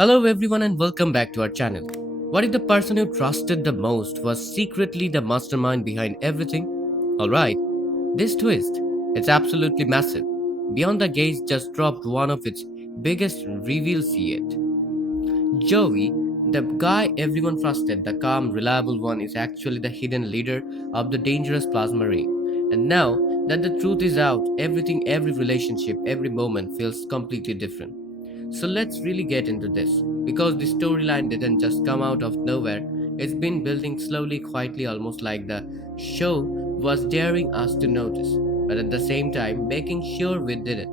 Hello everyone and welcome back to our channel. What if the person you trusted the most was secretly the mastermind behind everything? Alright, this twist, it's absolutely massive. Beyond the Gates just dropped one of its biggest reveals yet. Joey, the guy everyone trusted, the calm, reliable one, is actually the hidden leader of the dangerous plasma ring. And now that the truth is out, every relationship, every moment feels completely different. So let's really get into this because the storyline didn't just come out of nowhere. It's been building slowly, quietly, almost like the show was daring us to notice, but at the same time making sure we did it.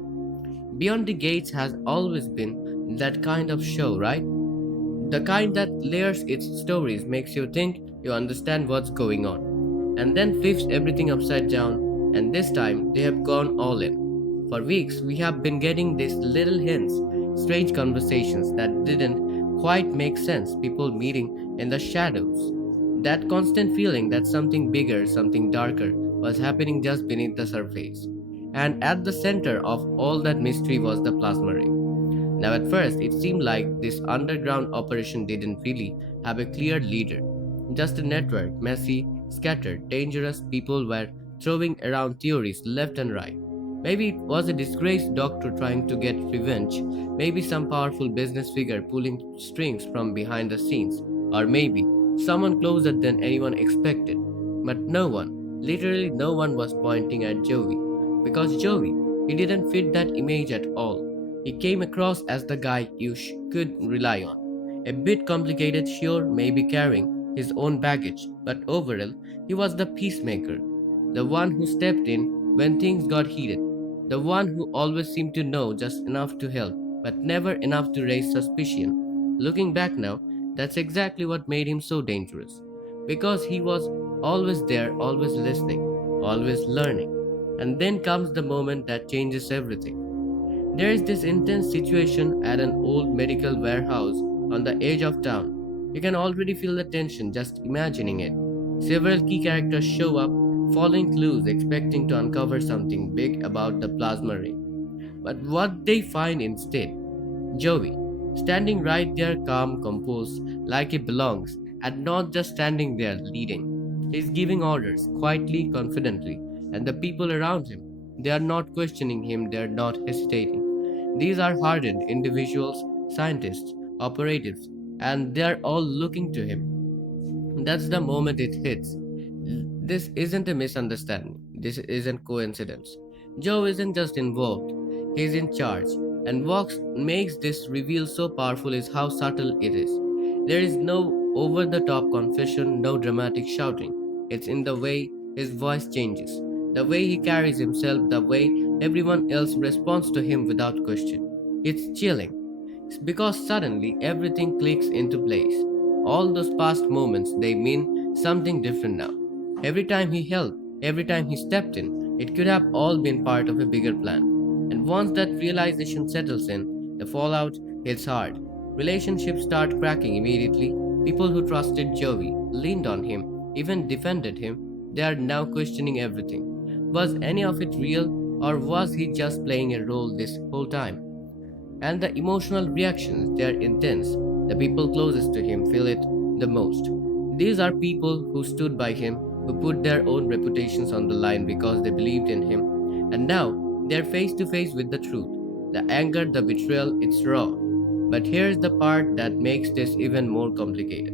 Beyond the Gates has always been that kind of show, right? The kind that layers its stories, makes you think you understand what's going on, and then flips everything upside down. And this time, they have gone all in. For weeks, we have been getting these little hints, strange conversations that didn't quite make sense, people meeting in the shadows. That constant feeling that something bigger, something darker, was happening just beneath the surface. And at the center of all that mystery was the plasma ring. Now, at first, it seemed like this underground operation didn't really have a clear leader. Just a network, messy, scattered, dangerous people were throwing around theories left and right. Maybe it was a disgraced doctor trying to get revenge, maybe some powerful business figure pulling strings from behind the scenes, or maybe someone closer than anyone expected. But no one, literally no one, was pointing at Joey, because Joey, he didn't fit that image at all. He came across as the guy you could rely on. A bit complicated, sure, maybe carrying his own baggage, but overall, he was the peacemaker. The one who stepped in when things got heated. The one who always seemed to know just enough to help, but never enough to raise suspicion. Looking back now, that's exactly what made him so dangerous. Because he was always there, always listening, always learning. And then comes the moment that changes everything. There is this intense situation at an old medical warehouse on the edge of town. You can already feel the tension just imagining it. Several key characters show up, following clues, expecting to uncover something big about the plasma ring. But what they find instead? Joey, standing right there, calm, composed, like he belongs, and not just standing there leading. He's giving orders, quietly, confidently, and the people around him, they are not questioning him, they are not hesitating. These are hardened individuals, scientists, operatives, and they are all looking to him. That's the moment it hits. This isn't a misunderstanding. This isn't coincidence. Joe isn't just involved. He's in charge. And what makes this reveal so powerful is how subtle it is. There is no over the top confession, no dramatic shouting. It's in the way his voice changes, the way he carries himself, the way everyone else responds to him without question. It's chilling. It's because suddenly everything clicks into place. All those past moments, they mean something different now. Every time he helped, every time he stepped in, it could have all been part of a bigger plan. And once that realization settles in, the fallout hits hard. Relationships start cracking immediately. People who trusted Joey, leaned on him, even defended him, they are now questioning everything. Was any of it real, or was he just playing a role this whole time? And the emotional reactions, they are intense. The people closest to him feel it the most. These are people who stood by him, who put their own reputations on the line because they believed in him. And now they're face to face with the truth. The anger, the betrayal, it's raw. But here's the part that makes this even more complicated.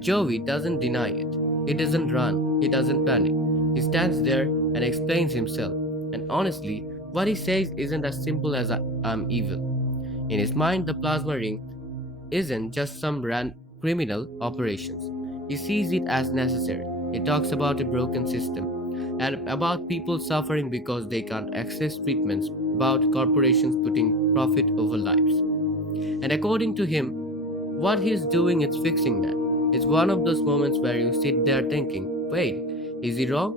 Joey doesn't deny it. He doesn't run. He doesn't panic. He stands there and explains himself. And honestly, what he says isn't as simple as I'm evil. In his mind, the plasma ring isn't just some criminal operations. He sees it as necessary. He talks about a broken system and about people suffering because they can't access treatments, about corporations putting profit over lives. And according to him, what he's doing is fixing that. It's one of those moments where you sit there thinking, wait, is he wrong?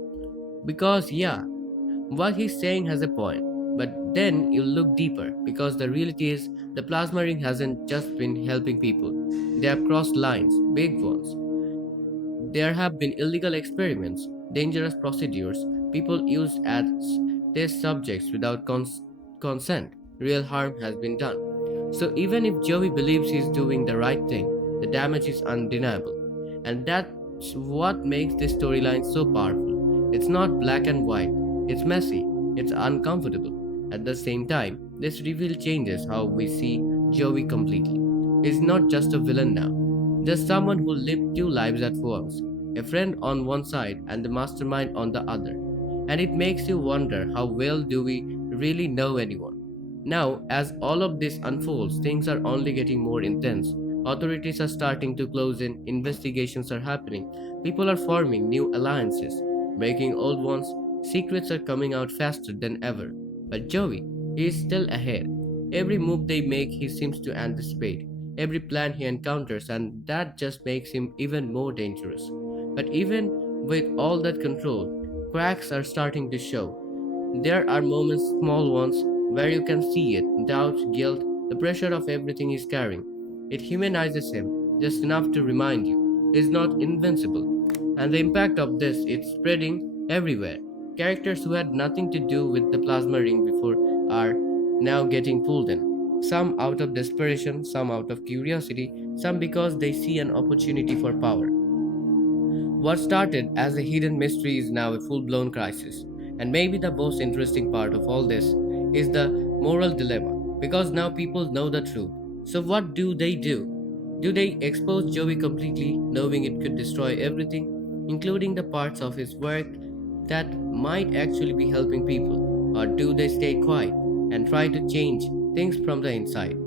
Because, yeah, what he's saying has a point. But then you look deeper because the reality is the plasma ring hasn't just been helping people. They have crossed lines, big ones. There have been illegal experiments, dangerous procedures, people used as test subjects without consent. Real harm has been done. So even if Joey believes he's doing the right thing, the damage is undeniable. And that's what makes this storyline so powerful. It's not black and white, it's messy, it's uncomfortable. At the same time, this reveal changes how we see Joey completely. He's not just a villain now, just someone who lived two lives at once, a friend on one side and the mastermind on the other. And it makes you wonder, how well do we really know anyone? Now, as all of this unfolds, things are only getting more intense. Authorities are starting to close in, investigations are happening, people are forming new alliances, breaking old ones, secrets are coming out faster than ever. But Joey, he is still ahead. Every move they make, he seems to anticipate. Every plan he encounters, and that just makes him even more dangerous. But even with all that control, cracks are starting to show. There are moments, small ones, where you can see it, doubt, guilt, the pressure of everything he's carrying. It humanizes him just enough to remind you he's not invincible. And the impact of this, it's spreading everywhere. Characters who had nothing to do with the plasma ring before are now getting pulled in. Some out of desperation, some out of curiosity, some because they see an opportunity for power. What started as a hidden mystery is now a full blown crisis. And maybe the most interesting part of all this is the moral dilemma, because now people know the truth. So, what do they do? Do they expose Joey completely, knowing it could destroy everything, including the parts of his work that might actually be helping people? Or do they stay quiet and try to change things from the inside?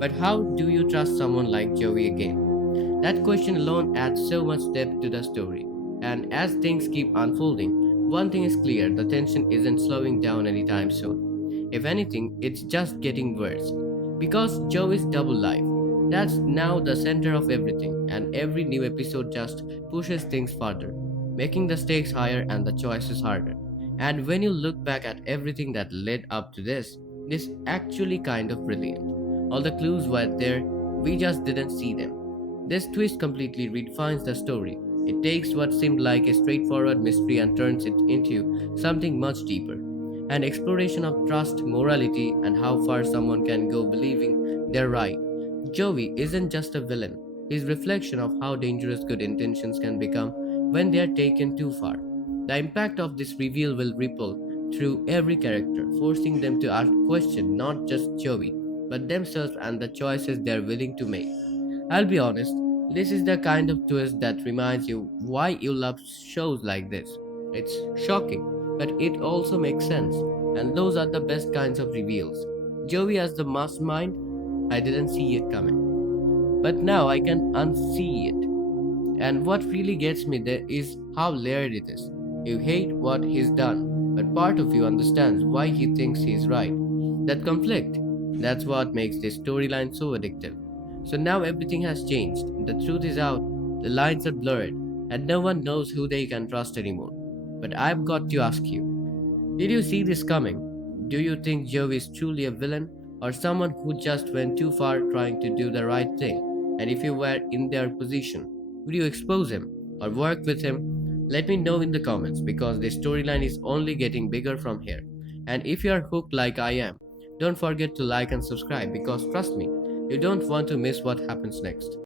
But how do you trust someone like Joey again? That question alone adds so much depth to the story. And as things keep unfolding, one thing is clear: the tension isn't slowing down anytime soon. If anything, it's just getting worse. Because Joey's double life, that's now the center of everything, and every new episode just pushes things further, making the stakes higher and the choices harder. And when you look back at everything that led up to this actually kind of brilliant. All the clues were there, we just didn't see them. This twist completely redefines the story. It takes what seemed like a straightforward mystery and turns it into something much deeper. An exploration of trust, morality, and how far someone can go believing they're right. Joey isn't just a villain, he's reflection of how dangerous good intentions can become when they are taken too far. The impact of this reveal will ripple through every character, forcing them to ask questions not just Joey, but themselves and the choices they're willing to make. I'll be honest, this is the kind of twist that reminds you why you love shows like this. It's shocking, but it also makes sense, and those are the best kinds of reveals. Joey as the mastermind, I didn't see it coming, but now I can unsee it. And what really gets me there is how layered it is. You hate what he's done, but part of you understands why he thinks he's right. That conflict, that's what makes this storyline so addictive. So now everything has changed. The truth is out, the lines are blurred, and no one knows who they can trust anymore. But I've got to ask you, did you see this coming? Do you think Joe is truly a villain, or someone who just went too far trying to do the right thing? And if you were in their position, would you expose him or work with him? Let me know in the comments, because the storyline is only getting bigger from here. And if you are hooked like I am, don't forget to like and subscribe, because trust me, you don't want to miss what happens next.